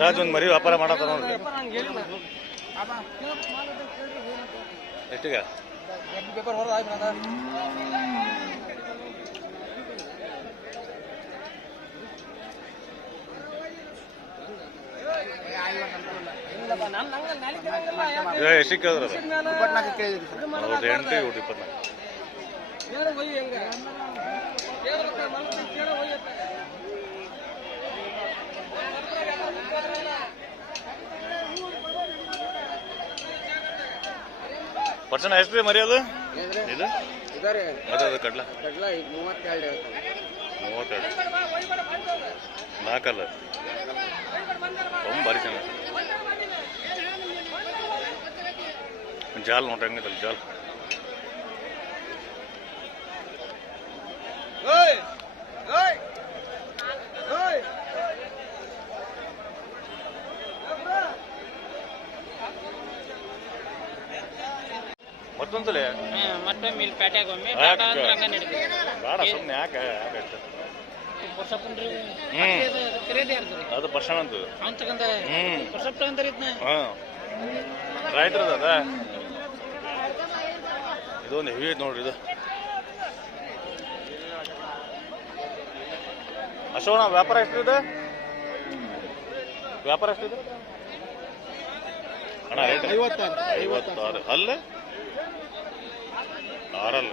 ಸಿರಾಜ್ ಒಂದು ಮರಿ ವ್ಯಾಪಾರ ಮಾಡತ್ತ ನೋಡ್ರಿ. ಎಷ್ಟಿಗೆ? ಎಷ್ಟಿಗೆ ಕೇಳಿದ್ರ ಇಪ್ಪತ್ನಾಲ್ಕು. ಪರ್ಸನ್ ಎಷ್ಟು ರೀ ಮರಿ ಅದು ಇದು ಅದು ಕಡ್ಲ? ಮೂವತ್ತೆರಡು ಮೂವತ್ತೆರಡು. ನಾಲ್ಕಲ್ಲ? ತುಂಬ ಭಾರಿ ಚೆನ್ನಾಗಿ ಜಾಲ್ ನೋಡ್ರಿ ಹೆಂಗೈತಲ್ಲ ಜಾಲ್. ಮತ್ತೊಂದ್ಸಲ. ಮತ್ತೊಮ್ಮೆ ಇಲ್ಲಿ ಪೇಟೆಗೆ ಒಮ್ಮೆ ಯಾಕೆ? ಟಾಟಾ ಅಂದ್ರೆ ಹಂಗ ನಡೀತದೆ. ಬೇಡ ಸುಮ್ಮನೆ ಯಾಕೆ. ಅದು ಪರ್ಸನ್ ಅಂತ ಅವ್ನ್ ತಗೊಂಡ ಇದನ್ನ ಅದ? ಇದೊಂದು ಹೆವಿ ಐತೆ ನೋಡ್ರಿ ಇದು. ಅಶೋಣ ವ್ಯಾಪಾರ ಎಷ್ಟಿದೆ? ವ್ಯಾಪಾರ ಎಷ್ಟಿದೆ? ಅಣ್ಣ ಐವತ್ತಾರು. ಐವತ್ತಾರು. ಅಲ್ಲ? ಆರಲ್ಲ.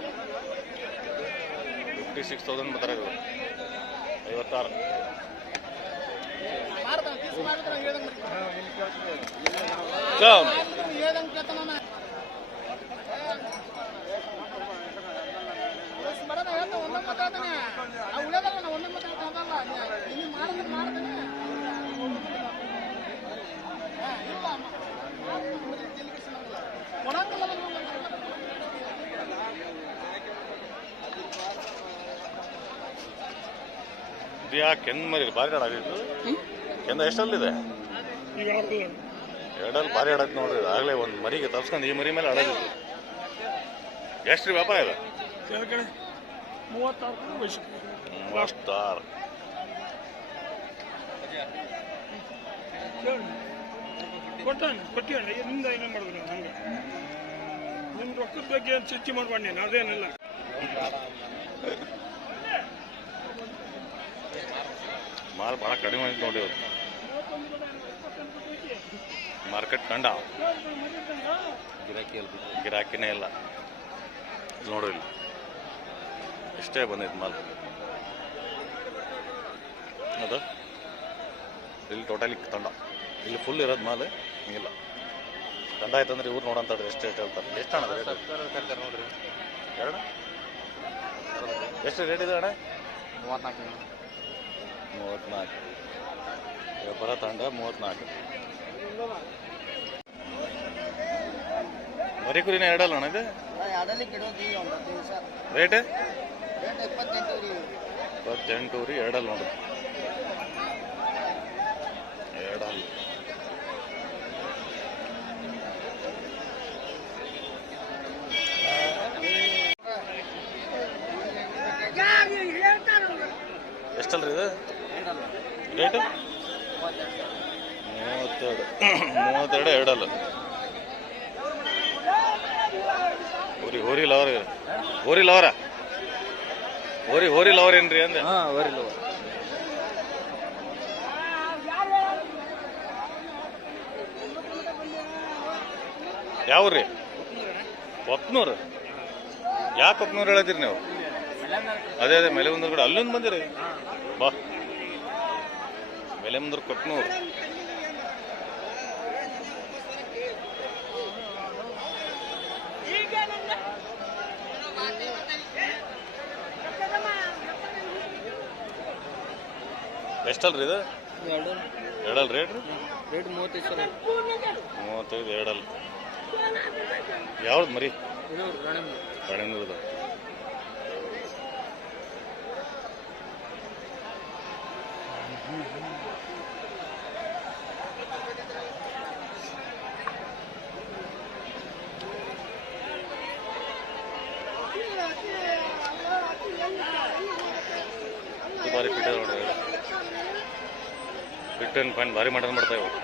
ಫಿಫ್ಟಿ ಸಿಕ್ಸ್ ತೌಸಂಡ್ ಬರ್ತಾರೆ ಐವತ್ತಾರು. ಚಾ ಇದು ಭಾರಿ ಕೆಂದ್ ಆಗಿತ್ತು ಕೆಂದ ಎಷ್ಟಲ್ಲಿದೆ ಎರಡಲ್ಲಿ ಭಾರಿ ಹಾಡತ್ ನೋಡ್ರಿ ಆಗಲೇ ಒಂದು ಮರಿಗೆ ತಪ್ಸ್ಕೊಂಡು ಈ ಮರಿ ಮೇಲೆ ಆಡೋದು ಎಷ್ಟು ರೀ ವ್ಯಾಪಾರ ಇದೆ? ಮೂವತ್ತಾರು ಕೊಟ್ಟಾನೆ ಕೊಟ್ಟಿಯಣ್ಣ ನಿಂದ ಏನೇ ಮಾಡಿದ್ರು ಹಂಗೆ? ನಿಮ್ಮ ರೊಕ್ಕದ ಬಗ್ಗೆ ಏನು ಚರ್ಚೆ ನೀನು ಅದೇನಿಲ್ಲ. ಮಾಲ್ ಭಾಳ ಕಡಿಮೆ ಆಯ್ತು ನೋಡಿ ಇವತ್ತು ಮಾರ್ಕೆಟ್ ಕಂಡ? ಗಿರಾಕಿನೇ ಇಲ್ಲ. ನೋಡಿ ನೋಡ್ರಿ ಇಲ್ಲಿ. ಇಷ್ಟೇ ಬಂದೈತೆ ಮಾಲ್. ಅದು? ಇಲ್ಲಿ ಟೋಟಲಿ ತಂಡ. ಇಲ್ಲಿ ಫುಲ್ ಇರೋದು ಮಾಲ್ ಹಿಂಗಿಲ್ಲ ತಂಡ ಆಯ್ತಂದ್ರೆ ಇವ್ರು ನೋಡಂತ ಎಷ್ಟು ಎಷ್ಟು ಹೇಳ್ತಾರೆ. ಎಷ್ಟು ಅಣ್ಣ ಎರಡು? ಎಷ್ಟು ರೇಟ್ ಇದೆ ಅಣ್ಣ? ಮೂವತ್ನಾಲ್ಕು. ಮೂವತ್ನಾಲ್ಕು ವ್ಯಾಪಾರ ತಂಡ ಮೂವತ್ನಾಲ್ಕು ಮರಿ ಕುರಿನ ಎರಡಲ್ಲ ಅಣ್ಣ ಇದು? ರೇಟ್ ಇಪ್ಪತ್ತೆಂಟು ರೀ. ಎರಡಲ್ಲ ನೋಡ್ರಿ ಎರಡಲ್ಲ ಎಷ್ಟಲ್ರಿ ಇದು ರೇಟ್ ಮೂವತ್ತೆರಡು. ಮೂವತ್ತೆರಡು ಎರಡಲ್ಲ. ಹೋರಿ ಹೋರಿ ಲವರ್. ಹೋರಿ ಲವರ? ಹೋರಿ ಹೋರಿ ಲವರ್ ಏನ್ರಿ ಅಂದ್ರೆ ಹೋರಿ ಲವರ್. ಯಾವ್ರಿ? ಕೊಪ್ನೂರು. ಯಾಕೆ ಕೊಪ್ನೂರು ಹೇಳತ್ತೀರಿ ನೀವು? ಅದೇ ಅದೇ ಮೇಲೆ ಮುಂದ್ರ ಕೂಡ ಅಲ್ಲೊಂದು ಬಂದಿರಿ ಬಾ. ಮೇಲೆ ಕೊಟ್ನೂರು. ಎಷ್ಟಲ್ರಿ ಇದು? ಎರಡು ಎರಡಲ್ ರೇಟ್ ರೇಟ್ ಮೂವತ್ತೈದು ಮೂವತ್ತೈದು ಎರಡಲ್. ಯಾವ್ದು ಮರಿ? ಇದು ರಾಣಿ ಟೆನ್ ಪಾಯಿಂಟ್ ಭಾರಿ ಮಟನ್ ಮಾಡ್ತಾ ಇವರು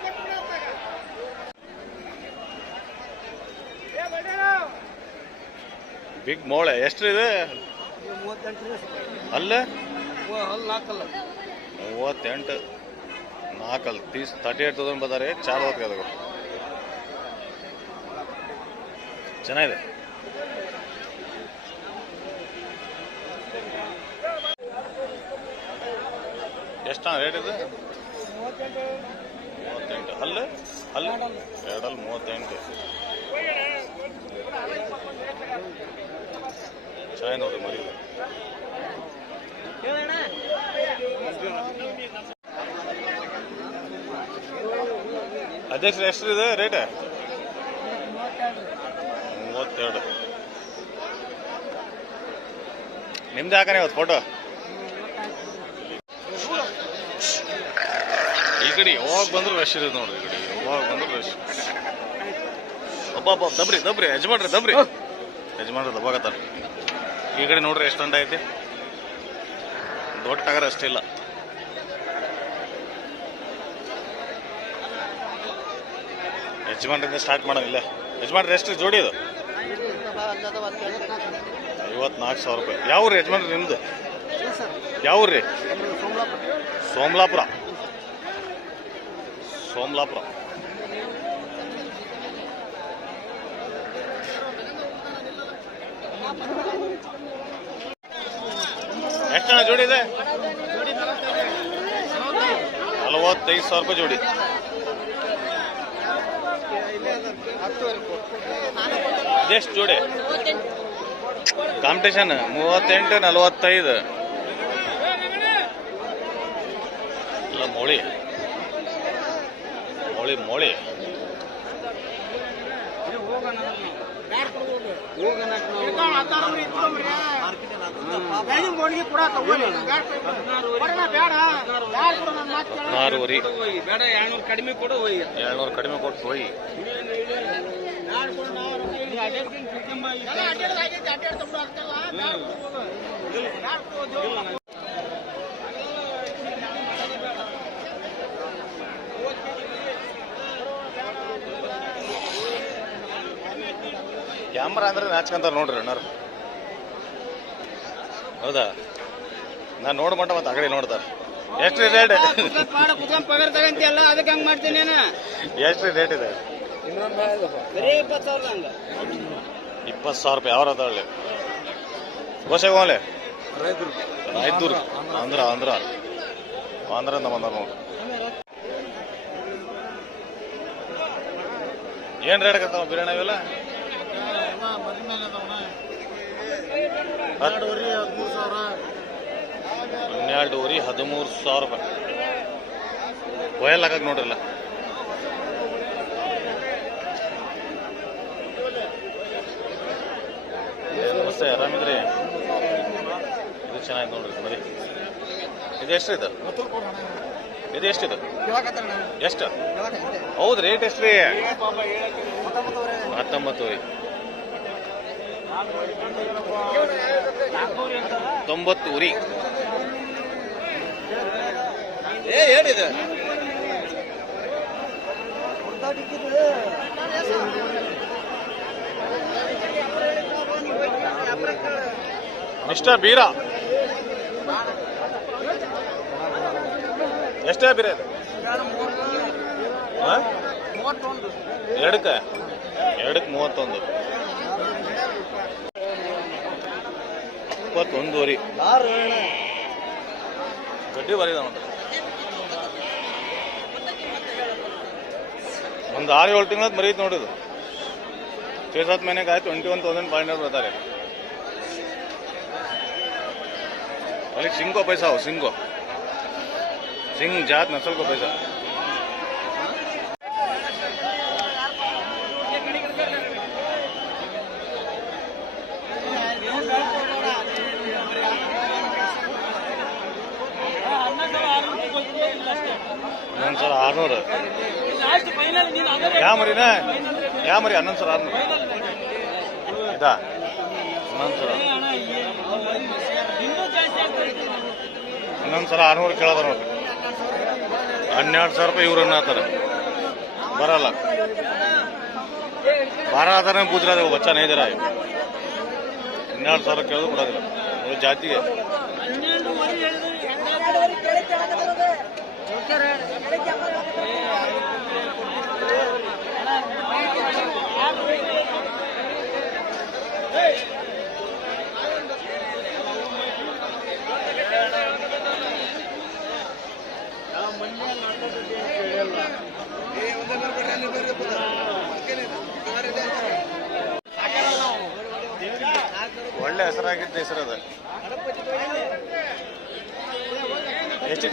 ಬಿಗ್ ಮೋಳೆ ಎಷ್ಟು ಇದೆ? ಅಲ್ಲೇ ಮೂವತ್ತೆಂಟು. ನಾಲ್ಕಲ್ಲಿ ತೀಸ್ ತರ್ಟಿ ಏಟ್ ತೌಸಂಡ್ ಬರ್ತಾರೆ ಚಾರ್ ಹೊತ್ತಿಗೆ ಅದು ಚೆನ್ನಾಗಿದೆ. ಎಷ್ಟು ರೇಟ್ ಇದೆ? ಮೂವತ್ತೆಂಟು. ಅಲ್ಲ ಅಲ್ಲ ಎರಡಲ್ಲಿ ಮೂವತ್ತೆಂಟು. ಚೆನ್ನಾಗಿ ನೋಡಿ ಮರಿ ಅಧ್ಯಕ್ಷ ಎಷ್ಟು ಇದೆ ರೇಟ್? ಮೂವತ್ತೆರಡು. ನಿಮ್ದು ಹಾಕನೆ ಇವತ್ತು ಫೋಟೋ ಈ ಕಡೆ ಯಾವಾಗ ಬಂದ್ರು ರಶ್ ಇರೋದು ನೋಡ್ರಿ ಈ ಕಡೆ. ಯಾವಾಗ ಬಂದ್ರು ರಶ್ ಒಬ್ಬ ದಬ್ರಿ ದಬ್ರಿ ಯಜಮಾನ್ರಿ ದಬ್ರಿ. ಯಜಮಾನ್ರಿ ದಬ್ಬಾಗತ್ತಾರ ಈ ಕಡೆ ನೋಡ್ರಿ ಎಷ್ಟು ತಂಡ ಐತಿ. ದೊಡ್ಡ ಟಗರ ಅಷ್ಟಿಲ್ಲ ಯಜಮಾನ್ರಿಂದ ಸ್ಟಾರ್ಟ್ ಮಾಡೋದಿಲ್ಲ ಯಜಮಾನ್ರಿ ಎಷ್ಟು ಜೋಡಿ ಅದು ಐವತ್ನಾಲ್ಕು ಸಾವಿರ ರೂಪಾಯಿ. ಯಾವ ಯಜಮಾನ್ರಿ ನಿಮ್ದು? ಯಾವ ರೀ? ಸೋಮಲಾಪುರ. ಸೋಮಲಾಪುರ ಎಷ್ಟು ಜೋಡಿ ಇದೆ? ನಲವತ್ತೈದು ಸಾವಿರ ರೂಪಾಯಿ ಜೋಡಿ. ಎಷ್ಟು ಜೋಡಿ? ಕಾಂಪಿಟೇಷನ್ ಮೂವತ್ತೆಂಟು, ನಲವತ್ತೈದು. ಇಲ್ಲ, ಮೋಳಿ. ಮೋಳಿ ಮೋಳಿ. ಎರಡ್ನೂರು ಕಡಿಮೆ ಕೊಡು ಏಳ್ನೂರು ಕೊಟ್ಟು ಕ್ಯಾಮ್ರಾ ಅಂದ್ರೆ ನಾಚ್ಕೊಂತ ನೋಡ್ರಿ ಅಣ್ಣರು ಹೌದಾ? ನಾನು ನೋಡ್ ಮಟ್ಟ ಮತ್ತೆ ಅಗಡಿ ನೋಡ್ತಾರ ಎಷ್ಟು ರೇಟ್ ಪಾಡ ಕುತ್ಕೊಂಡ್ ಪಗಾರ ಅದಕ್ಕೆ ಹಂಗ್ ಮಾಡ್ತೀನಿ ನಾನು ಎಷ್ಟು ರೇಟ್ ಇದೆ ಇಪ್ಪತ್ತು ಸಾವಿರ ರೂಪಾಯಿ. ಅವ್ರ ಅದಾವಲ್ಲಿ ಗೋಸೆಗೋಲೆ ರಾಯದೂರ್ ಆಂಧ್ರ. ಆಂಧ್ರ ಆಂಧ್ರ. ನಮ್ಮ ಬಂದಾರ ನೋಡ್ರಿ ಏನ್ ರೇಟ್ ಆಗತ್ತಾವ ಬಿರಿಯಾನಿ ಅವೆಲ್ಲ? ಹನ್ನೆರಡುವರೆ, ಹದಿಮೂರು ಸಾವಿರ ರೂಪಾಯಿ. ಕೊಯಲ್ ಹಾಕಕ್ ನೋಡ್ರಲ್ಲ. ನಮಸ್ತೆ, ಆರಾಮಿದ್ರಿ? ಇದು ಚೆನ್ನಾಗಿ ನೋಡ್ರಿ, ಮರಿ. ಇದು ಎಷ್ಟು ಇದು ಇದು ಎಷ್ಟಿದು ಎಷ್ಟು? ಹೌದು, ರೇಟ್ ಎಷ್ಟು ರೀ ಹತ್ತೊಂಬತ್ತು ರೀ ತೊಂಬತ್ತು ಉರಿ. ಏ ಹೇಳಿದೆ ಮಿಸ್ಟರ್ ಬೀರ? ಎಷ್ಟೇ ಬೀರ ಇದು? ಎರಡಕ್ಕೆ? ಎರಡಕ್ಕೆ ಮೂವತ್ತೊಂದು. ಇಪ್ಪತ್ತೊಂದುವರೆ ಗಡ್ಡಿ ಬರೀದ ನೋಡ್ರಿ ಒಂದು ಆರು ಏಳು ತಿಂಗಳದ್ದು ಮರೀತು ನೋಡಿದು छः सात महीने का है twenty one thousand five hundred बता रहे खाली सिंह को पैसा हो सिंह को सिंह जात नस्ल को पैसा ಹನ್ನೊಂದು ಸಾವಿರ ಆರುನೂರು. ಯಾವ ಮರಿನ? ಯಾವ ಮರಿ ಹನ್ನೊಂದು ಸಾವಿರ ಆರುನೂರು? ಇದಾ? ಹನ್ನೊಂದು ಸಾವಿರ. ಹನ್ನೊಂದು ಸಾವಿರ ಆರುನೂರು ಕೇಳೋದ ನೋಡ್ರಿ. ಹನ್ನೆರಡು ಸಾವಿರ ರೂಪಾಯಿ ಇವ್ರನ್ನ ಹಾತಾರೆ ಬರಲ್ಲ. ಬಾರ ಆದ್ರೆ ಗುಜರಾತ್ ಬಚ್ಚನ ಇದ್ದೀರಾ ಹನ್ನೆರಡು ಸಾವಿರ ಕೇಳೋದು ಕೊಡೋದಿಲ್ಲ. ಜಾತಿಗೆ.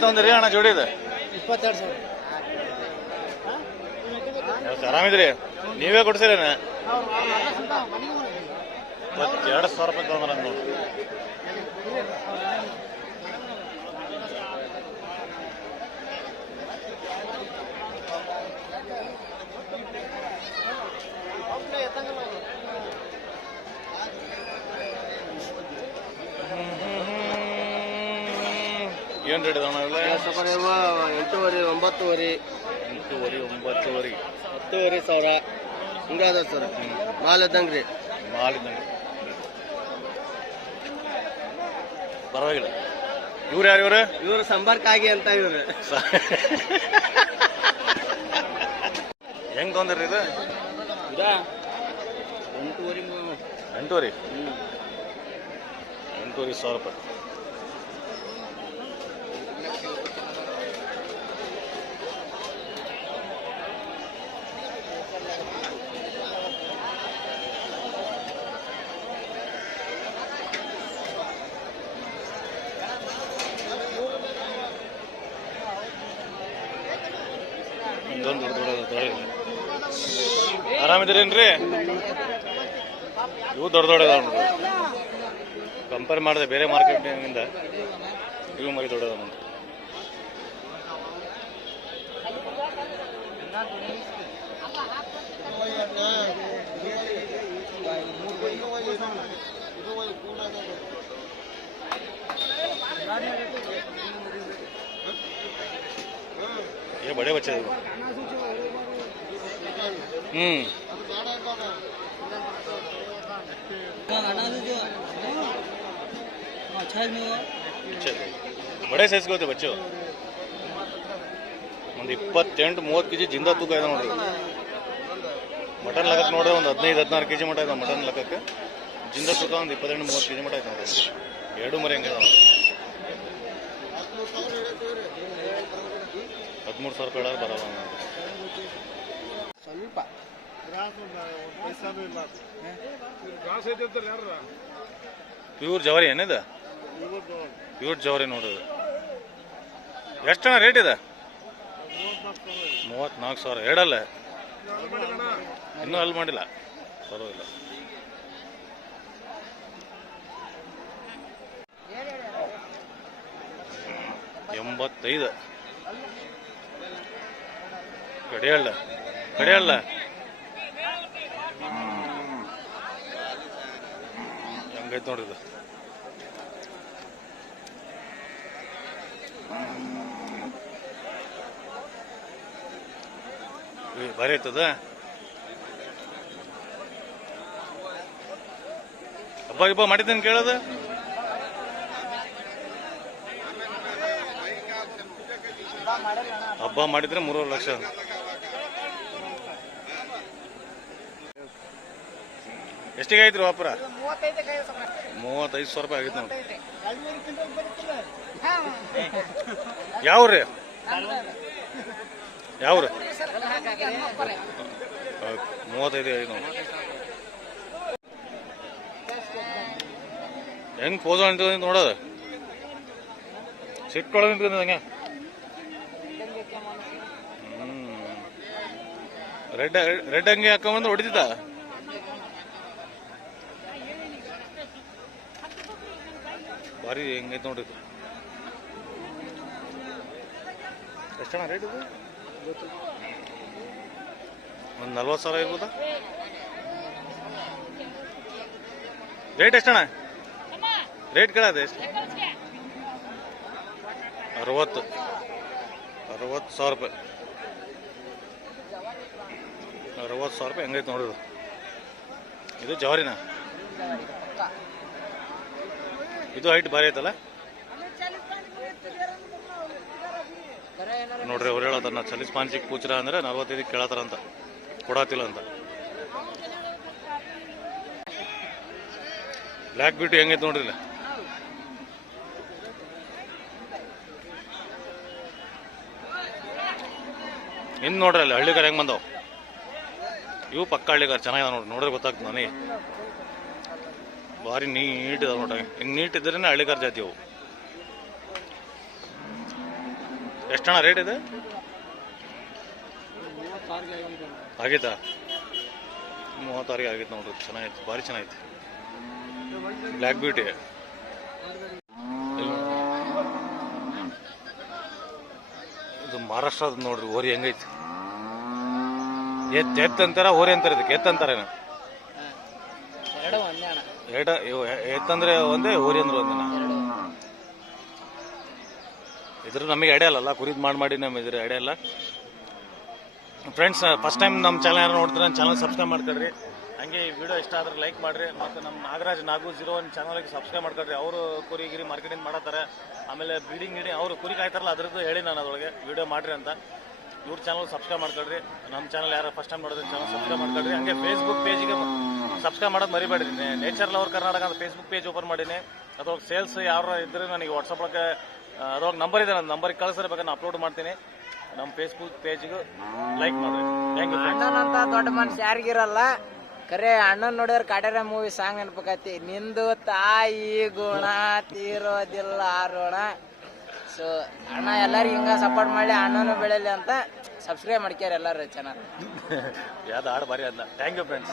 ಎಷ್ಟಿಗೆ ತಂದ್ರಿ ಅಣ್ಣ ಜೋಡಿ ಇಪ್ಪತ್ತೆರಡು ಸಾವಿರ. ಆರಾಮಿದ್ರಿ? ನೀವೇ ಕೊಡ್ಸಿರೇನ? ಎರಡು ಸಾವಿರ ರೂಪಾಯಿ ತಗೊಂಡ್ರ ನೋಡಿ ಏನ್ ರೇಟ್ ಇವೆಲ್ಲ? ಎಂಟೂವರೆ ಒಂಬತ್ತುವರೆ. ಎಂಟೂವರೆ ಒಂಬತ್ತುವರೆ. ಹತ್ತುವರೆ ಸಾವಿರ. ಹಿಂಗಾದ ಸರ್. ಮಾಲ್ ಇದ್ದಂಗ್ರಿ. ಮಾಲಿದ್ದಂಗೆ ಪರವಾಗಿಲ್ಲ. ಇವ್ರು ಯಾರು ಇವ್ರು? ಇವರು ಸಂಪರ್ಕ ಆಗಿ ಅಂತ ಇವ್ರು. ಹೆಂಗ್ ತೊಂದ್ರಿ ಇದು? ಎಂಟೂವರೆ ಎಂಟೂವರೆ? ಎಂಟೂವರೆ ಸಾವಿರ ರೂಪಾಯಿ. ಆರಾಮಿದ್ದೀರೇನ್ರಿ? ಇವು ದೊಡ್ಡ ದೊಡ್ಡ ನೋಡ್ರಿ. ಕಂಪೇರ್ ಮಾಡಿದೆ ಬೇರೆ ಮಾರ್ಕೆಟ್ನಿಂದ ಇವು ಮರಿ ದೊಡ್ಡದ ನಮ್ದು ये बड़े बच्चे हैं। हम्म अच्छे थे। ಬಡೆ ಸೈಜ್ ಹೋಗುತ್ತೆ ಬಚ್ಚು ಒಂದು ಇಪ್ಪತ್ತೆಂಟು ಮೂವತ್ತು ಕೆಜಿ ಜಿಂದ ತೂಕ ಇದೆ ನೋಡ್ರಿ ಮಟನ್ ಲೆಕ್ಕಕ್ಕೆ ನೋಡಿದ್ರೆ ಒಂದು ಹದಿನೈದು ಹದಿನಾರು ಕೆಜಿ ಮಟ ಇದೆ ಮಟನ್ ಲೆಕ್ಕಕ್ಕೆ ಜಿಂದ ತೂಕ ಒಂದು ಇಪ್ಪತ್ತೆಂಟು ಮೂವತ್ತು ಕೆಜಿ ಮಟ ಇದೆ ನೋಡ್ರಿ ಎರಡು ಮರಿ ಹಂಗೆ ಹದಿಮೂರು ಸಾವಿರ ರೂಪಾಯಿ ಬರಲ್ಲ ಅನ್ನೋದು. ಸ್ವಲ್ಪ. ಪ್ಯೂರ್ ಜವಾರಿ ಏನಿದೆ? ಪ್ಯೂರ್ ಜವಾರಿ ನೋಡೋದು. ಎಷ್ಟಣ್ಣ ರೇಟ್ ಇದೆ? ಮೂವತ್ನಾಲ್ಕು ಸಾವಿರ. ಎರಡಲ್ಲ ಇನ್ನೂ ಅಲ್ಲಿ ಮಾಡಿಲ್ಲ. ಪರವಾಗಿಲ್ಲ. ಎಂಬತ್ತೈದು. ಕಡಿಯಲ್ಲ ಕಡಿಯಲ್ಲ ಹೆಂಗೈತೆ ನೋಡ್ರಿ ನೋಡಿದ ಭಾರಿ ಐತದ ಹಬ್ಬ ಗಿಬ್ಬ ಮಾಡಿದ್ದೇನೆ ಕೇಳೋದು? ಹಬ್ಬ ಮಾಡಿದ್ರೆ ಮೂರುವರೆ ಲಕ್ಷ. ಎಷ್ಟಿಗೆ ಆಯ್ತು ವ್ಯಾಪಾರ ಮೂವತ್ತೈದು ಸಾವಿರ ರೂಪಾಯಿ ಆಗಿತ್ತು ನೋಡಿ ಯಾವ್ರಿ? ಯಾವ್ರಿ? ಮೂವತ್ತೈದು ಐದು ನೋಡಿ ಹೆಂಗ್ ಪೋದ ನಿಂತ ನೋಡೋದು? ಸಿಟ್ಕೊಳ ನಿಂತ್ಕೊಂಡ್ ಹಂಗೆ? ರೆಡ್ ರೆಡ್ ಅಂಗಿ ಹಾಕೊಂಬಂದು ಹೊಡಿತಿದ್ದ ಭಾರಿ ಹೆಂಗೈತೆ ನೋಡಿ ಎಷ್ಟು ಅಣ್ಣ ರೇಟ್ ಇದು? ಒಂದು ನಲ್ವತ್ತು ಸಾವಿರ ಇರ್ಬೋದಾ? ರೇಟ್ ಎಷ್ಟಣ್ಣ ರೇಟ್ ಕೇಳೋದು ಎಷ್ಟು? ಅರವತ್ತು. ಅರವತ್ತು ಸಾವಿರ ರೂಪಾಯಿ. ಅರವತ್ತು ಸಾವಿರ ರೂಪಾಯಿ ಹೆಂಗೈತೆ ನೋಡಿದ್ರು ಇದು ಜವಾರಿನ? ಇದು ಹೈಟ್ ಭಾರಿ ಐತಲ್ಲ? ನೋಡ್ರಿ, ಅವ್ರು ನಾ ಚಲಿಸ್ ಪಾಂಚಿಗೆ ಕೂಚ್ರ ಅಂದ್ರೆ ನಲ್ವತ್ತೈದು ಕೇಳತ್ತಾರ ಅಂತ ಕೊಡತ್ತಿಲ್ಲ ಅಂತ. ಬ್ಲ್ಯಾಕ್ ಬ್ಯೂಟಿ ಹೆಂಗೈತೆ ನೋಡ್ರಿ ಇಲ್ಲಿ. ಇನ್ನು ನೋಡ್ರಿ ಅಲ್ಲಿ ಹಳ್ಳಿಗಾರ ಹೆಂಗ್ ಬಂದವು? ಇವು ಪಕ್ಕ ಹಳ್ಳಿಗಾರ ಚೆನ್ನಾಗಿದೆ ನೋಡ್ರಿ. ನೋಡ್ರಿ ಗೊತ್ತಾಗ್ತದೆ ನನಗೆ. ಭಾರಿ ನೀಟ್ ಇದಾವೆ ನೋಡ್ರಿ. ಹಿಂಗೆ ನೀಟ್ ಇದ್ರೇನೆ ಹಳ್ಳಿಗಾರ ಜಾತಿ ಅವು. ಎಷ್ಟಣ್ಣ ರೇಟ್ ಇದೆ? ಆಗೈತಾ ಮೂವತ್ತಾರಿಗೆ ಆಗೈತೆ ನೋಡ್ರಿ. ಚೆನ್ನಾಗೈತೆ, ಭಾರಿ ಚೆನ್ನಾಗೈತೆ. ಬ್ಲ್ಯಾಕ್ ಬ್ಯೂಟಿ ಇದು ಮಹಾರಾಷ್ಟ್ರದ ನೋಡ್ರಿ ಓರಿ ಹೆಂಗೈತಿ. ಎತ್ ಎತ್ ಅಂತಾರ ಓರಿ ಅಂತಾರ ಇದಕ್ಕೆ. ಎತ್ ಅಂತಾರೇನು? ಎರಡು ಒಂದೇ ಏಟ, ಇವು ಎತ್ತಂದ್ರೆ ಒಂದೇ ಊರಿ ಅಂದ್ರೆ ಒಂದಿನ. ಎರಡು ಇದ್ರ ನಮಗೆ ಎಡೆ ಅಲ್ಲ ಕುರಿದ್ ಮಾಡಿ ಮಾಡಿ ನಮ್ಮ ಇದ್ರ ಅಲ್ಲ. ಫ್ರೆಂಡ್ಸ್ ಫಸ್ಟ್ ಟೈಮ್ ನಮ್ಮ ಚಾನಲ್ ಯಾರು ನೋಡ್ತಾರೆ ಚಾನಲ್ ಸಬ್ಸ್ಕ್ರೈಬ್ ಮಾಡ್ಕೊಳ್ರಿ. ಹಂಗೆ ಈ ವಿಡಿಯೋ ಇಷ್ಟ ಆದ್ರೆ ಲೈಕ್ ಮಾಡ್ರಿ, ಮತ್ತು ನಮ್ಮ ನಾಗರಾಜ್ ನಾಗು ಜೀರೋ ಒನ್ ಚಾನಲ್ಗೆ ಸಬ್ಸ್ಕ್ರೈಬ್ ಮಾಡ್ಕೊಳ್ರಿ. ಅವರು ಕುರಿ ಗಿರಿ ಮಾರ್ಕೆಟಿಂಗ್ ಮಾಡತ್ತಾರೆ ಆಮೇಲೆ ಬ್ರೀಡಿಂಗ್ ಗಿಡಿ, ಅವರು ಕುರಿ ಕಾಯ್ತಾರಲ್ಲ, ಅದ್ರದ್ದು ಹೇಳಿ ನಾನು ಅದೊಳಗೆ ವಿಡಿಯೋ ಮಾಡ್ರಿ ಅಂತ. ಇವ್ರ ಚಾನಲ್ ಸಬ್ಸ್ಕ್ರೈಬ್ ಮಾಡ್ಕೊಳ್ರಿ. ನಮ್ಮ ಚಾನಲ್ ಯಾರು ಫಸ್ಟ್ ಟೈಮ್ ನೋಡಿದ್ರೆ ಚಾನಲ್ ಸಬ್ಸ್ಕ್ರೈಬ್ ಮಾಡ್ಕೊಳ್ರಿ. ಹಂಗೆ ಫೇಸ್ಬುಕ್ ಪೇಜ್ಗೆ ಸಬ್ಸ್ಕ್ರೈಬ್ ಮಾಡೋದು ಮರಿಬೇಡ್ರಿ. ನೇಚರ್ ಲವರ್ ಕರ್ನಾಟಕ ಅಂತ ಫೇಸ್ಬುಕ್ ಪೇಜ್ ಓಪನ್ ಮಾಡೀನಿ. ಅದ್ರೊಳಗೆ ಸೇಲ್ಸ್ ಯಾರು ಇದ್ರೆ ನನಗೆ ವಾಟ್ಸಪ್ ಒಳಗೆ ಅದ್ರೊಳಗೆ ನಂಬರ್ ಇದೆ ನನ್ನ ನಂಬರಿಗೆ ಕಳಿಸ್ರೆ ಬೇಕಾದ್ರೆ ನಾನು ಅಪ್ಲೋಡ್ ಮಾಡ್ತೀನಿ. ನಮ್ಮ ಫೇಸ್ಬುಕ್ ಪೇಜ್ಗೂ ಲೈಕ್ ಮಾಡ್ರಿ. ಥ್ಯಾಂಕ್ ಅಣ್ಣನಂತ ದೊಡ್ಡ ಮನುಷ್ಯ ಯಾರಿಗಿರಲ್ಲ, ಕರೆ ಅಣ್ಣನ್ ನೋಡಿದ್ರೆ ಕಾಡ್ಯಾರ ಮೂವಿ ಸಾಂಗ್ ನೆನಪಕತಿ ನಿಂದು ತಾಯಿ ಗುಣ ತೀರೋದಿಲ್ಲ ಆರೋಣ ಸೊ ಅಣ್ಣ ಎಲ್ಲರಿಗೂ ಹಿಂಗ ಸಪೋರ್ಟ್ ಮಾಡಿ ಅಣ್ಣನು ಬೆಳೆಯಲಿ ಅಂತ ಸಬ್ಸ್ಕ್ರೈಬ್ ಮಾಡ್ಕ್ಯಾರ ಎಲ್ಲರೂ ಚೆನ್ನಾಗಿ ಯಾವ್ದು ಹಾಡು ಬಾರಿ ಅದ. Thank you friends